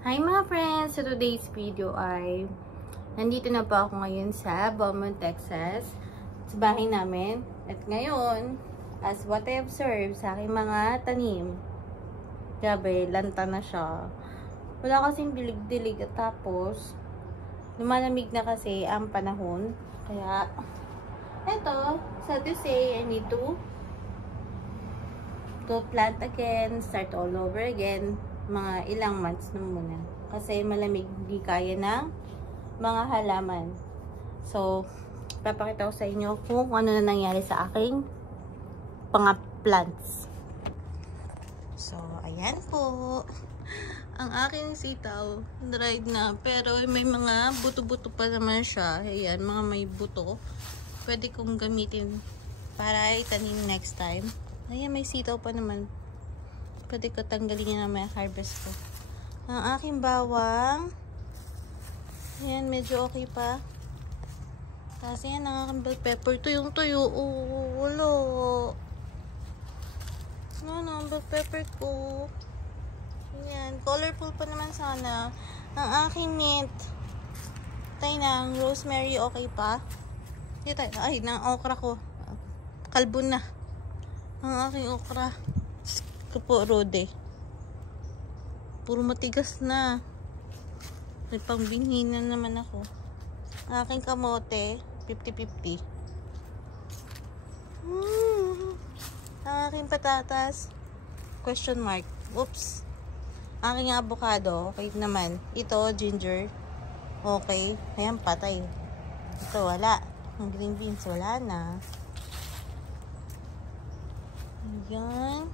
Hi mga friends! So today's video ay nandito na po ako ngayon sa Beaumont, Texas, sa bahay namin. At ngayon, as what I observe sa aking mga tanim, grabe, lanta na siya. Wala kasing dilig-dilig at tapos lumalamig na kasi ang panahon. Kaya, eto, sad to say, I need to plant again, start all over again. Mga ilang months na muna. Kasi malamig, hindi kaya ng mga halaman. So, papakita ko sa inyo kung ano na nangyari sa aking mga plants. So, ayan po. Ang aking sitaw, dried na. Pero may mga buto-buto pa naman siya. Ayan, mga may buto. Pwede kong gamitin para itanim next time. Ayan, may sitaw pa naman. Pwede ko tanggalin niya na may harvest ko. Ang aking bawang. Ayan, medyo okay pa. Kasi yan, ang aking bell pepper. Tuyong-tuyo. Ulo. Ano, ang bell pepper ko. Ayan, colorful pa naman sana. Ang aking mint. Tayo na, ang rosemary okay pa. Ay, ang okra ko. Kalbo na. Ang aking okra. Ito po, rode. Puro matigas na. May pangbinhi na naman ako. Aking kamote, 50-50. Ang aking patatas, question mark. Oops. Aking avocado, okay naman. Ito, ginger. Okay. Ayan, patay. Ito, wala. Ang green beans, wala na. Ayan.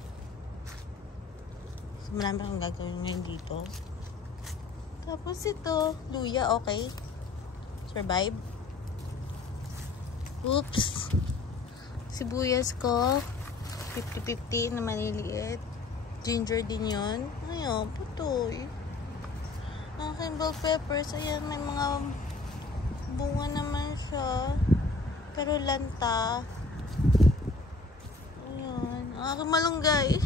So, marami akong gagawin ngayon dito. Tapos ito, luya, okay. Survive. Oops. Sibuyas ko, 50-50 na maliliit. Ginger din yun. Ayun, putoy. Aking bell peppers, ayan, may mga bunga naman siya. Pero lanta. Ayun, aking malunggay.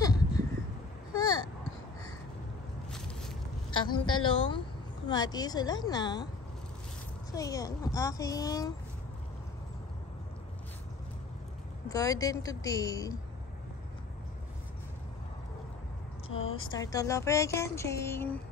Aking talong, kamatis, wala na. So, ayan, ang aking garden today. So, start all over again, Jane.